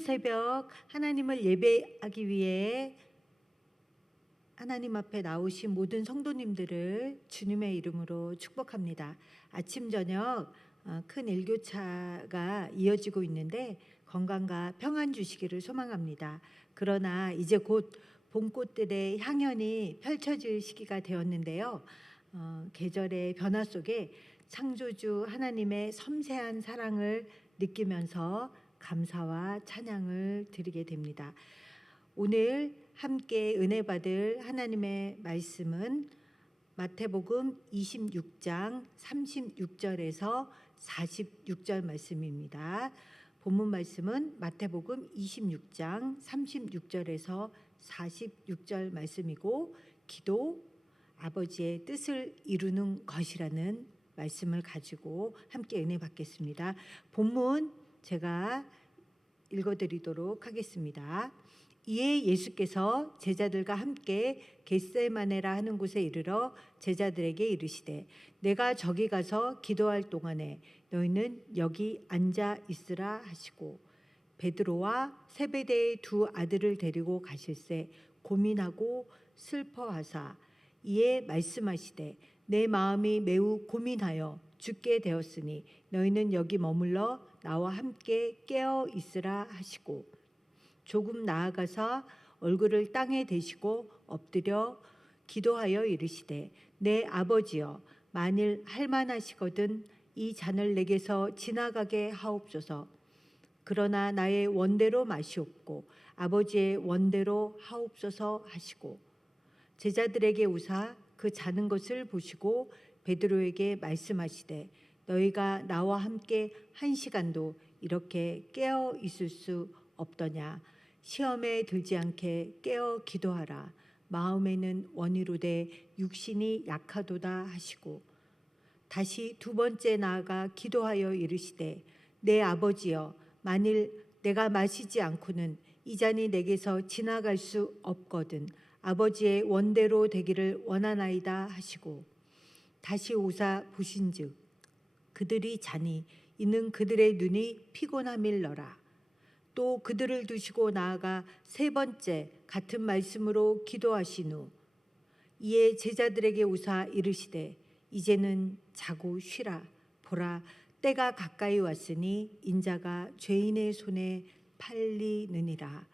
토요일 새벽 하나님을 예배하기 위해 하나님 앞에 나오신 모든 성도님들을 주님의 이름으로 축복합니다. 아침 저녁 큰 일교차가 이어지고 있는데 건강과 평안 주시기를 소망합니다. 그러나 이제 곧 봄꽃들의 향연이 펼쳐질 시기가 되었는데요. 계절의 변화 속에 창조주 하나님의 섬세한 사랑을 느끼면서 감사와 찬양을 드리게 됩니다. 오늘 함께 은혜 받을 하나님의 말씀은 마태복음 26장 36절에서 46절 말씀입니다. 본문 말씀은 마태복음 26장 36절에서 46절 말씀이고, 기도 아버지의 뜻을 이루는 것이라는 말씀을 가지고 함께 은혜 받겠습니다. 본문 제가 읽어드리도록 하겠습니다. 이에 예수께서 제자들과 함께 겟세마네라 하는 곳에 이르러 제자들에게 이르시되, 내가 저기 가서 기도할 동안에 너희는 여기 앉아 있으라 하시고, 베드로와 세베대의 두 아들을 데리고 가실새 고민하고 슬퍼하사 이에 말씀하시되, 내 마음이 매우 고민하여 죽게 되었으니 너희는 여기 머물러 나와 함께 깨어 있으라 하시고, 조금 나아가서 얼굴을 땅에 대시고 엎드려 기도하여 이르시되, 내 아버지여, 만일 할만하시거든 이 잔을 내게서 지나가게 하옵소서. 그러나 나의 원대로 마시옵고 아버지의 원대로 하옵소서 하시고, 제자들에게 우사 그 자는 것을 보시고 베드로에게 말씀하시되, 너희가 나와 함께 한 시간도 이렇게 깨어 있을 수 없더냐. 시험에 들지 않게 깨어 기도하라. 마음에는 원이로되 육신이 약하도다 하시고, 다시 두 번째 나아가 기도하여 이르시되, 내 아버지여, 만일 내가 마시지 않고는 이 잔이 내게서 지나갈 수 없거든 아버지의 원대로 되기를 원하나이다 하시고, 다시 오사 보신즉 그들이 자니 이는 그들의 눈이 피곤함일러라. 또 그들을 두시고 나아가 세 번째 같은 말씀으로 기도하신 후 이에 제자들에게 우사 이르시되, 이제는 자고 쉬라. 보라, 때가 가까이 왔으니 인자가 죄인의 손에 팔리느니라.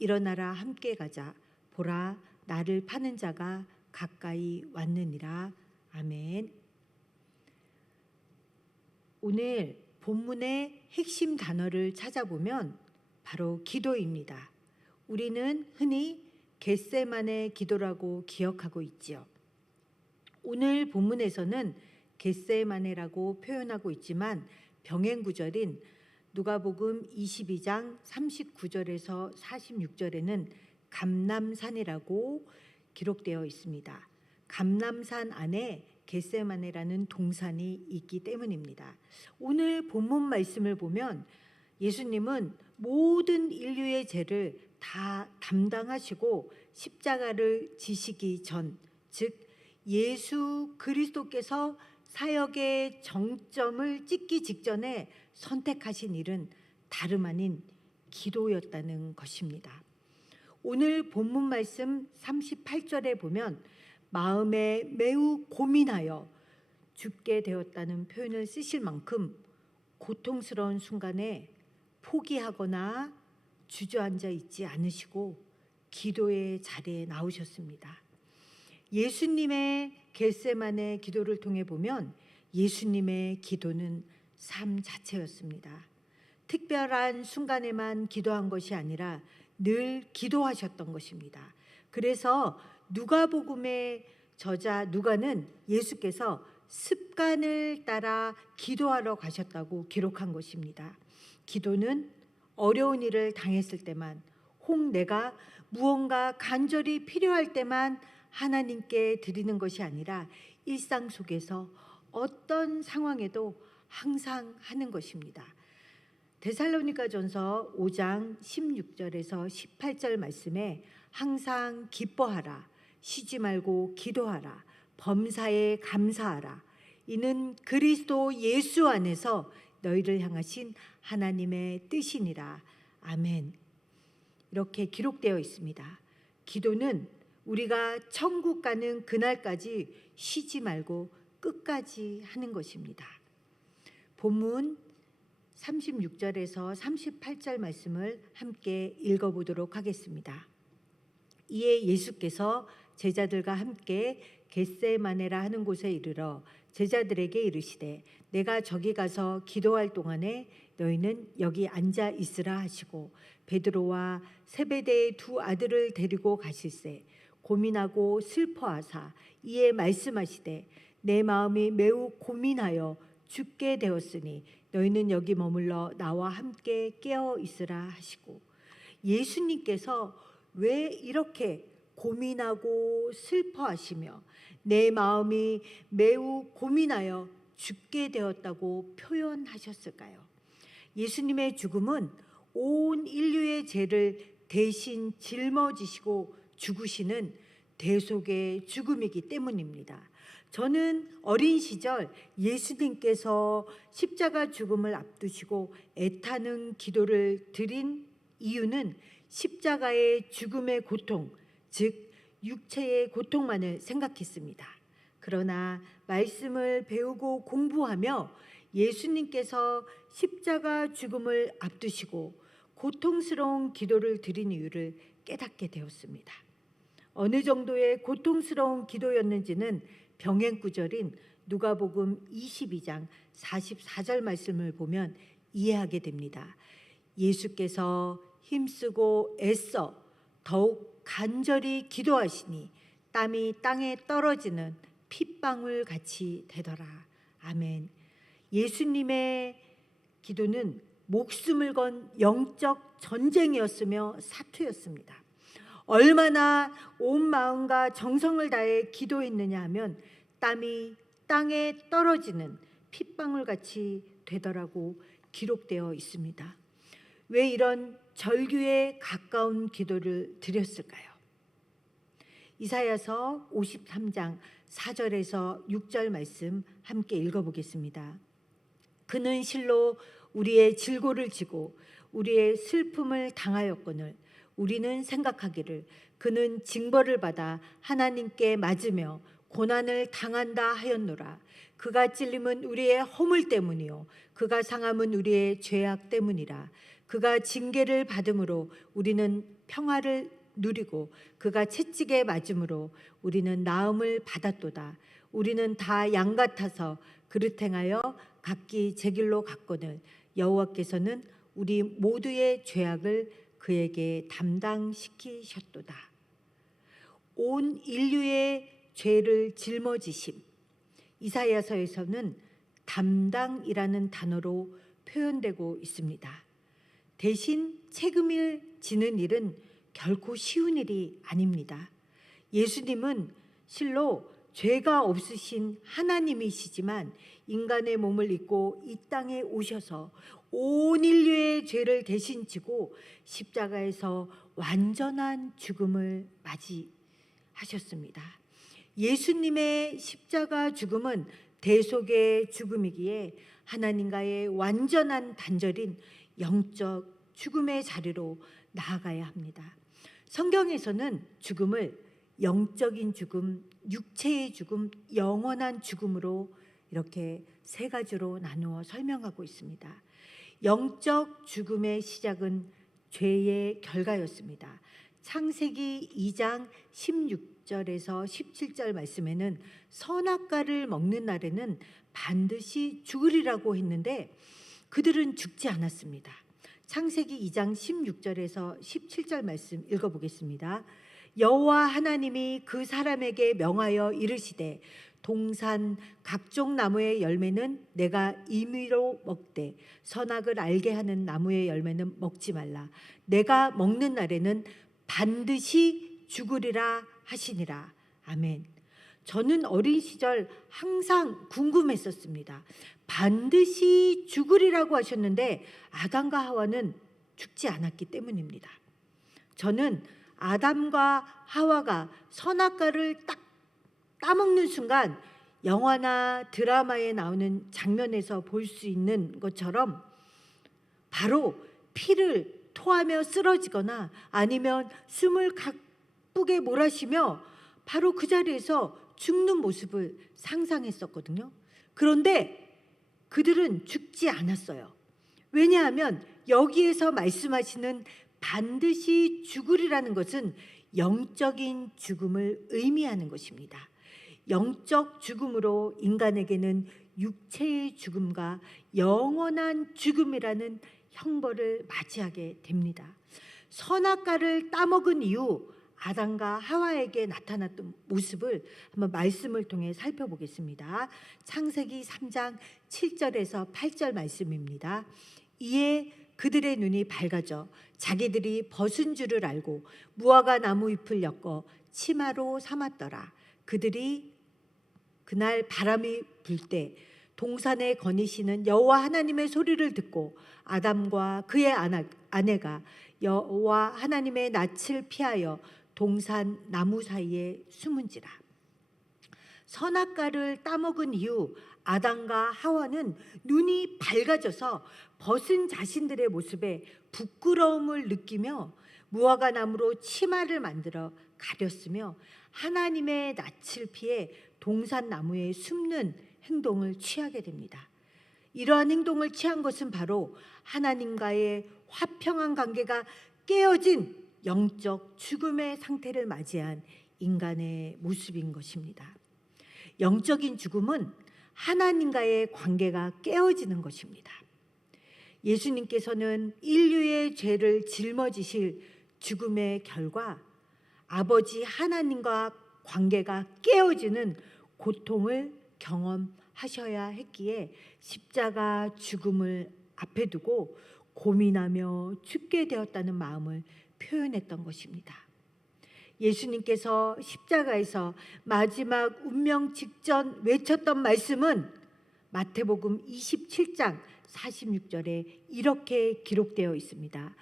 일어나라, 함께 가자. 보라, 나를 파는 자가 가까이 왔느니라. 아멘. 오늘 본문의 핵심 단어를 찾아보면 바로 기도입니다. 우리는 흔히 겟세마네 기도라고 기억하고 있지요. 오늘 본문에서는 겟세마네라고 표현하고 있지만 병행 구절인 누가복음 22장 39절에서 46절에는 감람산이라고 기록되어 있습니다. 감람산 안에 겟세마네라는 동산이 있기 때문입니다. 오늘 본문 말씀을 보면 예수님은 모든 인류의 죄를 다 담당하시고 십자가를 지시기 전, 즉 예수 그리스도께서 사역의 정점을 찍기 직전에 선택하신 일은 다름 아닌 기도였다는 것입니다. 오늘 본문 말씀 38절에 보면 마음에 매우 고민하여 죽게 되었다는 표현을 쓰실 만큼 고통스러운 순간에 포기하거나 주저앉아 있지 않으시고 기도의 자리에 나오셨습니다. 예수님의 겟세마네 기도를 통해 보면 예수님의 기도는 삶 자체였습니다. 특별한 순간에만 기도한 것이 아니라 늘 기도하셨던 것입니다. 그래서 누가복음의 저자 누가는 예수께서 습관을 따라 기도하러 가셨다고 기록한 것입니다. 기도는 어려운 일을 당했을 때만, 혹 내가 무언가 간절히 필요할 때만 하나님께 드리는 것이 아니라 일상 속에서 어떤 상황에도 항상 하는 것입니다. 데살로니가전서 5장 16절에서 18절 말씀에 항상 기뻐하라, 쉬지 말고 기도하라, 범사에 감사하라, 이는 그리스도 예수 안에서 너희를 향하신 하나님의 뜻이니라. 아멘. 이렇게 기록되어 있습니다. 기도는 우리가 천국 가는 그날까지 쉬지 말고 끝까지 하는 것입니다. 본문 36절에서 38절 말씀을 함께 읽어보도록 하겠습니다. 이에 예수께서 제자들과 함께 겟세마네라 하는 곳에 이르러 제자들에게 이르시되 내가 저기 가서 기도할 동안에 너희는 여기 앉아 있으라 하시고 베드로와 세베대의 두 아들을 데리고 가실새 고민하고 슬퍼하사 이에 말씀하시되 내 마음이 매우 고민하여 죽게 되었으니 너희는 여기 머물러 나와 함께 깨어 있으라 하시고, 예수님께서 왜 이렇게 고민하고 슬퍼하시며 내 마음이 매우 고민하여 죽게 되었다고 표현하셨을까요? 예수님의 죽음은 온 인류의 죄를 대신 짊어지시고 죽으시는 대속의 죽음이기 때문입니다. 저는 어린 시절 예수님께서 십자가 죽음을 앞두시고 애타는 기도를 드린 이유는 십자가의 죽음의 고통, 즉 육체의 고통만을 생각했습니다. 그러나 말씀을 배우고 공부하며 예수님께서 십자가 죽음을 앞두시고 고통스러운 기도를 드린 이유를 깨닫게 되었습니다. 어느 정도의 고통스러운 기도였는지는 병행구절인 누가복음 22장 44절 말씀을 보면 이해하게 됩니다. 예수께서 힘쓰고 애써 더욱 간절히 기도하시니 땀이 땅에 떨어지는 핏방울 같이 되더라. 아멘. 예수님의 기도는 목숨을 건 영적 전쟁이었으며 사투였습니다. 얼마나 온 마음과 정성을 다해 기도했느냐 하면 땀이 땅에 떨어지는 핏방울 같이 되더라고 기록되어 있습니다. 왜 이런 절규에 가까운 기도를 드렸을까요? 이사야서 53장 4절에서 6절 말씀 함께 읽어보겠습니다. 그는 실로 우리의 질고를 지고 우리의 슬픔을 당하였거늘 우리는 생각하기를 그는 징벌을 받아 하나님께 맞으며 고난을 당한다 하였노라. 그가 찔림은 우리의 허물 때문이요 그가 상함은 우리의 죄악 때문이라. 그가 징계를 받음으로 우리는 평화를 누리고 그가 채찍에 맞음으로 우리는 나음을 받았도다. 우리는 다 양 같아서 그릇 행하여 각기 제 길로 갔거늘 여호와께서는 우리 모두의 죄악을 그에게 담당시키셨도다. 온 인류의 죄를 짊어지심, 이사야서에서는 담당이라는 단어로 표현되고 있습니다. 대신 책임을 지는 일은 결코 쉬운 일이 아닙니다. 예수님은 실로 죄가 없으신 하나님이시지만 인간의 몸을 입고 이 땅에 오셔서 온 인류의 죄를 대신 지고 십자가에서 완전한 죽음을 맞이하셨습니다. 예수님의 십자가 죽음은 대속의 죽음이기에 하나님과의 완전한 단절인 영적 죽음의 자리로 나아가야 합니다. 성경에서는 죽음을 영적인 죽음, 육체의 죽음, 영원한 죽음으로 이렇게 세 가지로 나누어 설명하고 있습니다. 영적 죽음의 시작은 죄의 결과였습니다. 창세기 2장 16절에서 17절 말씀에는 선악과를 먹는 날에는 반드시 죽으리라고 했는데 그들은 죽지 않았습니다. 창세기 2장 16절에서 17절 말씀 읽어보겠습니다. 여호와 하나님이 그 사람에게 명하여 이르시되 동산 각종 나무의 열매는 내가 임의로 먹되 선악을 알게 하는 나무의 열매는 먹지 말라. 내가 먹는 날에는 반드시 죽으리라 하시니라. 아멘. 저는 어린 시절 항상 궁금했었습니다. 반드시 죽으리라고 하셨는데 아담과 하와는 죽지 않았기 때문입니다. 저는 아담과 하와가 선악과를 딱 따먹는 순간 영화나 드라마에 나오는 장면에서 볼 수 있는 것처럼 바로 피를 토하며 쓰러지거나 아니면 숨을 가쁘게 몰아쉬며 바로 그 자리에서 죽는 모습을 상상했었거든요. 그런데 그들은 죽지 않았어요. 왜냐하면 여기에서 말씀하시는 반드시 죽으리라는 것은 영적인 죽음을 의미하는 것입니다. 영적 죽음으로 인간에게는 육체의 죽음과 영원한 죽음이라는 형벌을 맞이하게 됩니다. 선악과를 따먹은 이후 아담과 하와에게 나타났던 모습을 한번 말씀을 통해 살펴보겠습니다. 창세기 3장 7절에서 8절 말씀입니다. 이에 그들의 눈이 밝아져 자기들이 벗은 줄을 알고 무화과 나무 잎을 엮어 치마로 삼았더라. 그들이 그날 바람이 불 때 동산에 거니시는 여호와 하나님의 소리를 듣고 아담과 그의 아내가 여호와 하나님의 낯을 피하여 동산 나무 사이에 숨은지라. 선악과를 따먹은 이후 아담과 하와는 눈이 밝아져서 벗은 자신들의 모습에 부끄러움을 느끼며 무화과 나무로 치마를 만들어 가렸으며 하나님의 낯을 피해 동산 나무에 숨는 행동을 취하게 됩니다. 이러한 행동을 취한 것은 바로 하나님과의 화평한 관계가 깨어진 영적 죽음의 상태를 맞이한 인간의 모습인 것입니다. 영적인 죽음은 하나님과의 관계가 깨어지는 것입니다. 예수님께서는 인류의 죄를 짊어지실 죽음의 결과 아버지 하나님과 관계가 깨어지는 고통을 경험하셔야 했기에 십자가 죽음을 앞에 두고 고민하며 죽게 되었다는 마음을 표현했던 것입니다. 예수님께서 십자가에서 마지막 운명 직전 외쳤던 말씀은 마태복음 27장 46절에 이렇게 기록되어 있습니다.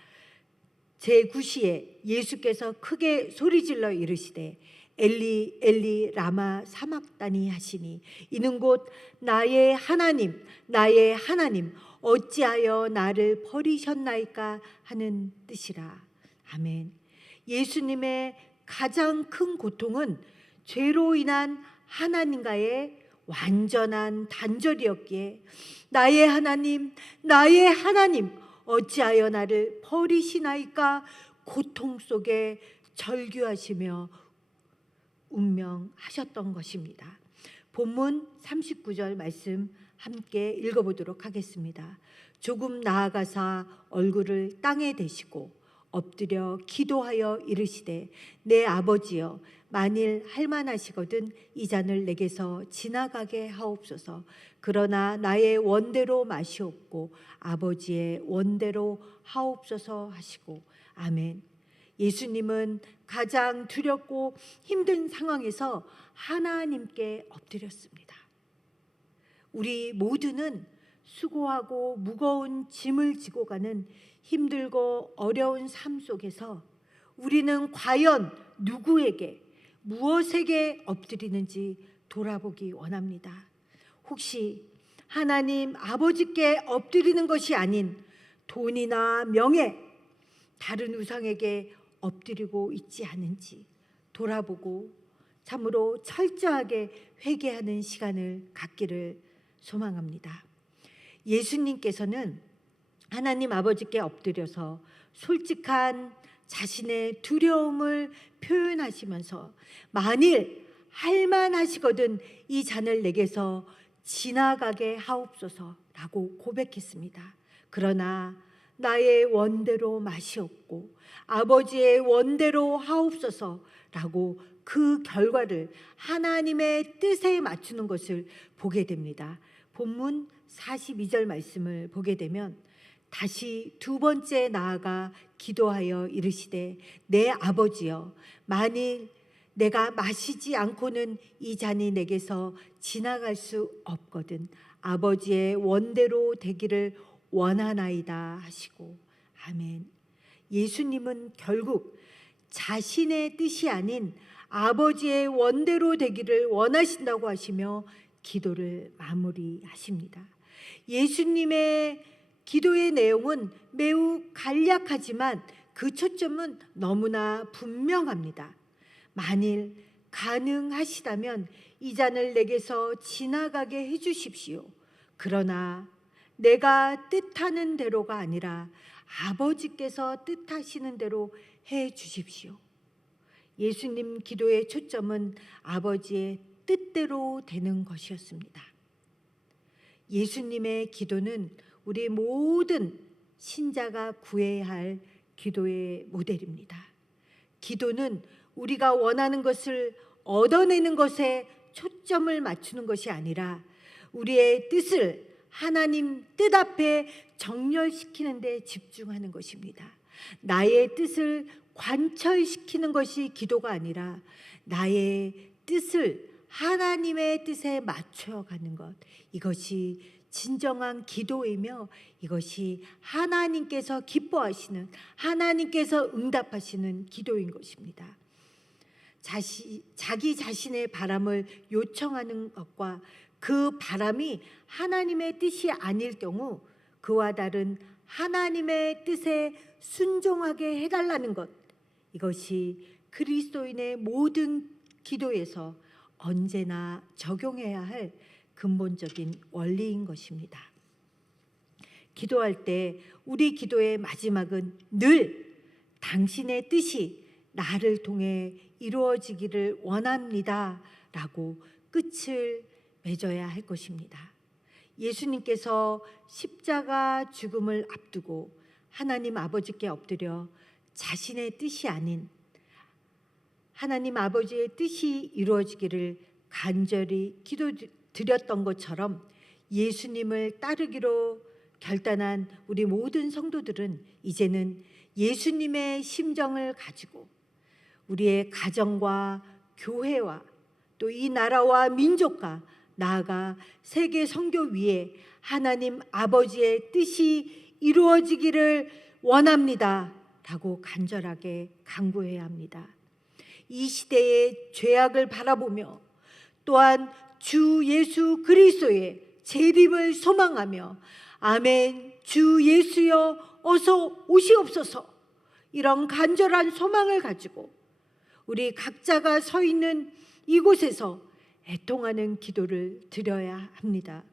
제9시에 예수께서 크게 소리질러 이르시되 엘리 엘리 라마 사막다니 하시니 이는 곧 나의 하나님 나의 하나님 어찌하여 나를 버리셨나이까 하는 뜻이라. 아멘. 예수님의 가장 큰 고통은 죄로 인한 하나님과의 완전한 단절이었기에 나의 하나님 나의 하나님 어찌하여 나를 버리시나이까 고통 속에 절규하시며 운명하셨던 것입니다. 본문 39절 말씀 함께 읽어보도록 하겠습니다. 조금 나아가사 얼굴을 땅에 대시고 엎드려 기도하여 이르시되 내 아버지여 만일 할만하시거든 이 잔을 내게서 지나가게 하옵소서. 그러나 나의 원대로 마시옵고 아버지의 원대로 하옵소서 하시고. 아멘. 예수님은 가장 두렵고 힘든 상황에서 하나님께 엎드렸습니다. 우리 모두는 수고하고 무거운 짐을 지고 가는 힘들고 어려운 삶 속에서 우리는 과연 누구에게 무엇에게 엎드리는지 돌아보기 원합니다. 혹시 하나님 아버지께 엎드리는 것이 아닌 돈이나 명예, 다른 우상에게 엎드리고 있지 않은지 돌아보고 참으로 철저하게 회개하는 시간을 갖기를 소망합니다. 예수님께서는 하나님 아버지께 엎드려서 솔직한 자신의 두려움을 표현하시면서 만일 할만하시거든 이 잔을 내게서 지나가게 하옵소서라고 고백했습니다. 그러나 나의 원대로 마시옵고 아버지의 원대로 하옵소서라고 그 결과를 하나님의 뜻에 맞추는 것을 보게 됩니다. 본문 42절 말씀을 보게 되면 다시 두 번째 나아가 기도하여 이르시되 내 아버지여 만일 내가 마시지 않고는 이 잔이 내게서 지나갈 수 없거든 아버지의 원대로 되기를 원하나이다 하시고. 아멘. 예수님은 결국 자신의 뜻이 아닌 아버지의 원대로 되기를 원하신다고 하시며 기도를 마무리하십니다. 예수님의 기도의 내용은 매우 간략하지만 그 초점은 너무나 분명합니다. 만일 가능하시다면 이 잔을 내게서 지나가게 해주십시오. 그러나 내가 뜻하는 대로가 아니라 아버지께서 뜻하시는 대로 해 주십시오. 예수님 기도의 초점은 아버지의 뜻대로 되는 것이었습니다. 예수님의 기도는 우리 모든 신자가 구해야 할 기도의 모델입니다. 기도는 우리가 원하는 것을 얻어내는 것에 초점을 맞추는 것이 아니라 우리의 뜻을 하나님 뜻 앞에 정렬시키는 데 집중하는 것입니다. 나의 뜻을 관철시키는 것이 기도가 아니라 나의 뜻을 하나님의 뜻에 맞춰가는 것, 이것이 진정한 기도이며 이것이 하나님께서 기뻐하시는, 하나님께서 응답하시는 기도인 것입니다. 자기 자신의 바람을 요청하는 것과 그 바람이 하나님의 뜻이 아닐 경우 그와 다른 하나님의 뜻에 순종하게 해달라는 것, 이것이 그리스도인의 모든 기도에서 언제나 적용해야 할 근본적인 원리인 것입니다. 기도할 때 우리 기도의 마지막은 늘 당신의 뜻이 나를 통해 이루어지기를 원합니다 라고 끝을 맺어야 할 것입니다. 예수님께서 십자가 죽음을 앞두고 하나님 아버지께 엎드려 자신의 뜻이 아닌 하나님 아버지의 뜻이 이루어지기를 간절히 기도드렸던 것처럼 예수님을 따르기로 결단한 우리 모든 성도들은 이제는 예수님의 심정을 가지고 우리의 가정과 교회와 또 이 나라와 민족과 나아가 세계 선교 위에 하나님 아버지의 뜻이 이루어지기를 원합니다 라고 간절하게 간구해야 합니다. 이 시대의 죄악을 바라보며 또한 주 예수 그리스도의 재림을 소망하며 아멘 주 예수여 어서 오시옵소서, 이런 간절한 소망을 가지고 우리 각자가 서 있는 이곳에서 애통하는 기도를 드려야 합니다.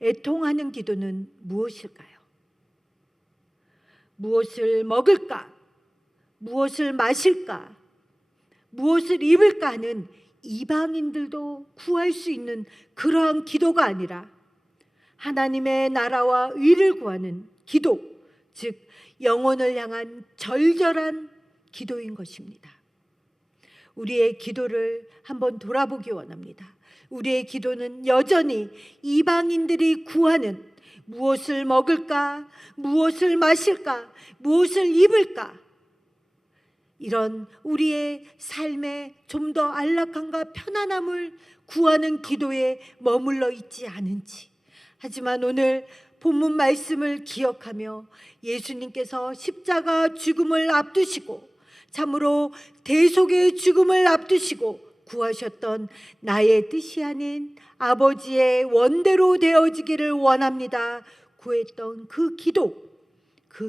애통하는 기도는 무엇일까요? 무엇을 먹을까? 무엇을 마실까? 무엇을 입을까 하는 이방인들도 구할 수 있는 그러한 기도가 아니라 하나님의 나라와 의를 구하는 기도, 즉 영혼을 향한 절절한 기도인 것입니다. 우리의 기도를 한번 돌아보기 원합니다. 우리의 기도는 여전히 이방인들이 구하는 무엇을 먹을까, 무엇을 마실까, 무엇을 입을까, 이런 우리의 삶에 좀 더 안락함과 편안함을 구하는 기도에 머물러 있지 않은지. 하지만 오늘 본문 말씀을 기억하며 예수님께서 십자가 죽음을 앞두시고 참으로 대속의 죽음을 앞두시고 구하셨던 나의 뜻이 아닌 아버지의 원대로 되어지기를 원합니다 구했던 그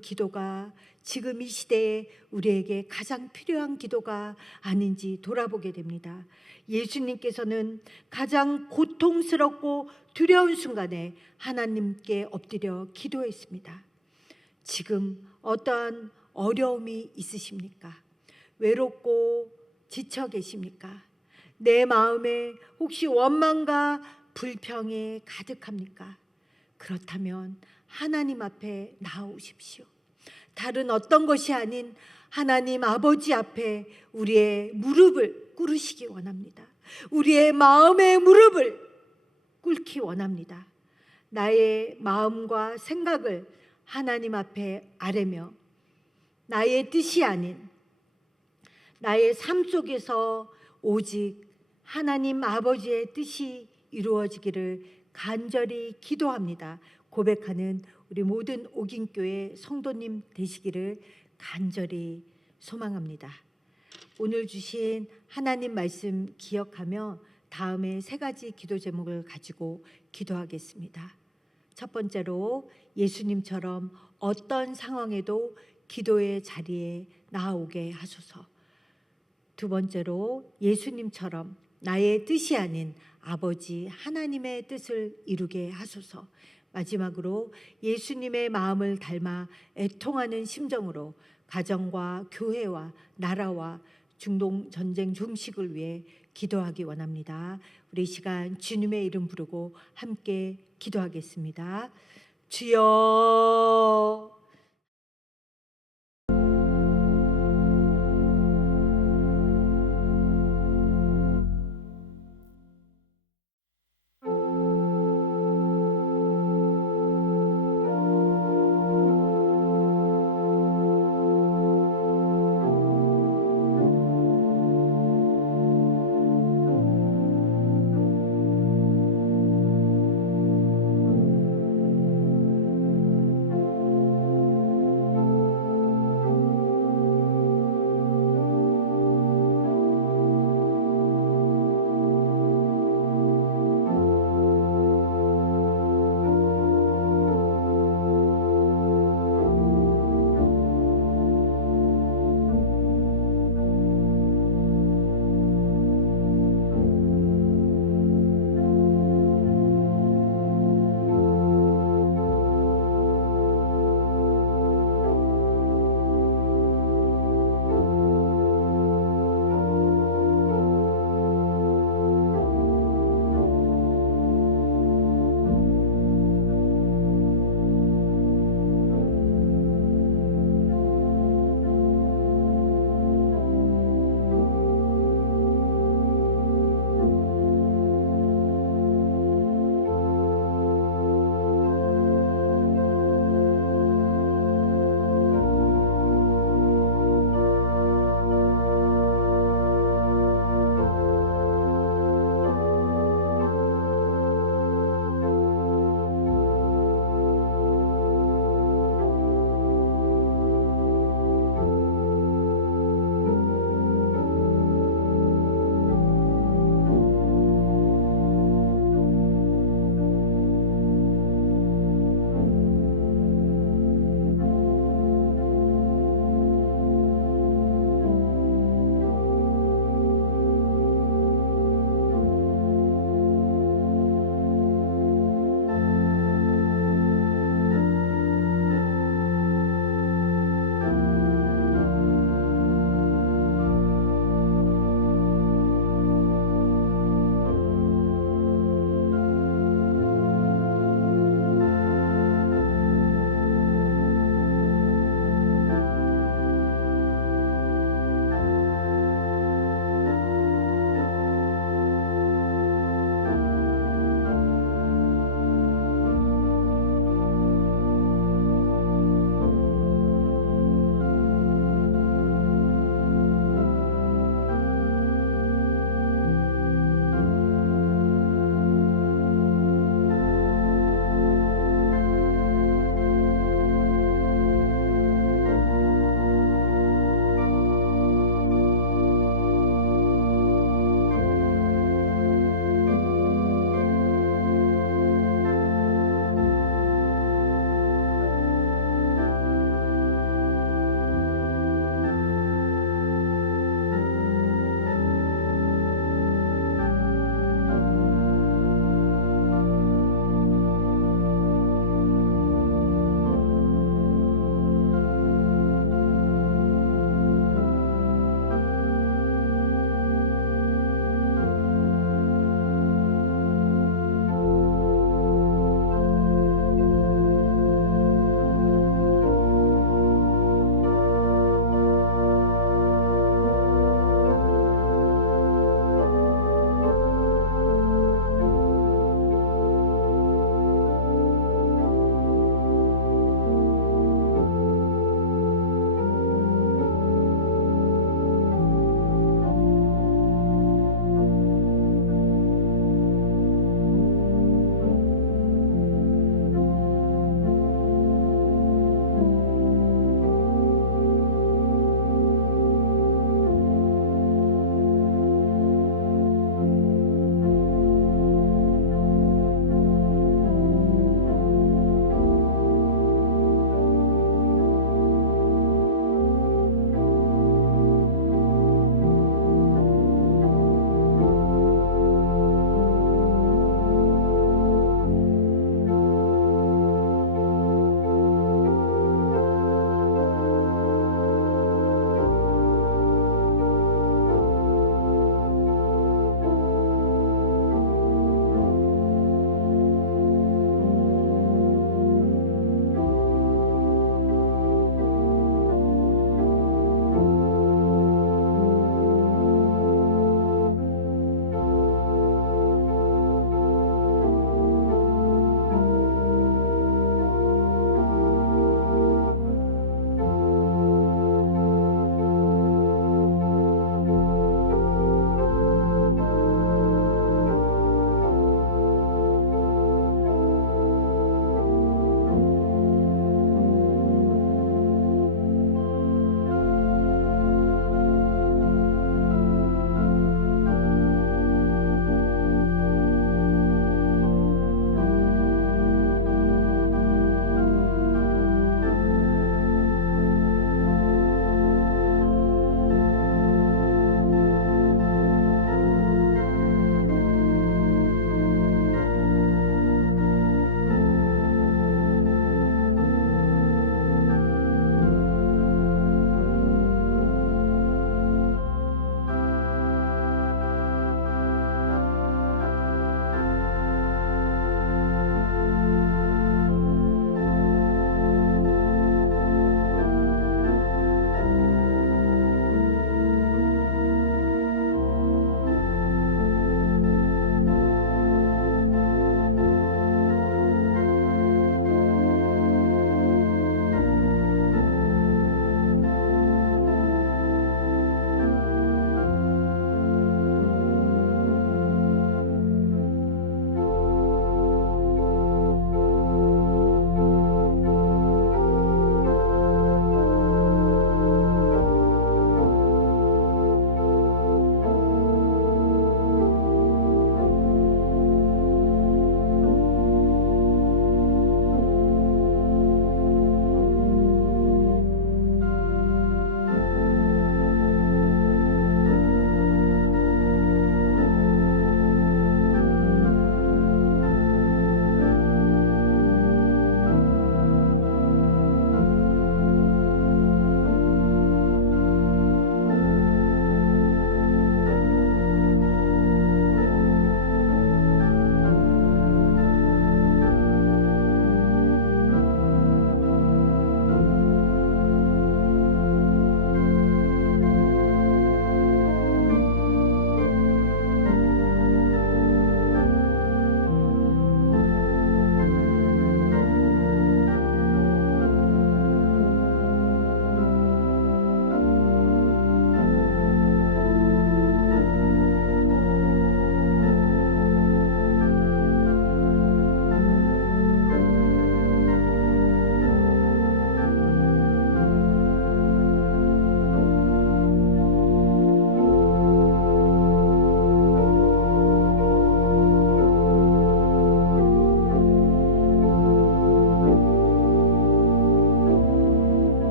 기도가 지금 이 시대에 우리에게 가장 필요한 기도가 아닌지 돌아보게 됩니다. 예수님께서는 가장 고통스럽고 두려운 순간에 하나님께 엎드려 기도했습니다. 지금 어떠한 어려움이 있으십니까? 외롭고 지쳐 계십니까? 내 마음에 혹시 원망과 불평이 가득합니까? 그렇다면 하나님 앞에 나오십시오. 다른 어떤 것이 아닌 하나님 아버지 앞에 우리의 무릎을 꿇으시기 원합니다. 우리의 마음의 무릎을 꿇기 원합니다. 나의 마음과 생각을 하나님 앞에 아뢰며 나의 뜻이 아닌 나의 삶 속에서 오직 하나님 아버지의 뜻이 이루어지기를 간절히 기도합니다 고백하는 우리 모든 옥인교회 성도님 되시기를 간절히 소망합니다. 오늘 주신 하나님 말씀 기억하며 다음에 세 가지 기도 제목을 가지고 기도하겠습니다. 첫 번째로 예수님처럼 어떤 상황에도 기도의 자리에 나아오게 하소서. 두 번째로 예수님처럼 나의 뜻이 아닌 아버지 하나님의 뜻을 이루게 하소서. 마지막으로 예수님의 마음을 닮아 애통하는 심정으로 가정과 교회와 나라와 중동 전쟁 종식을 위해 기도하기 원합니다. 우리 이 시간 주님의 이름 부르고 함께 기도하겠습니다. 주여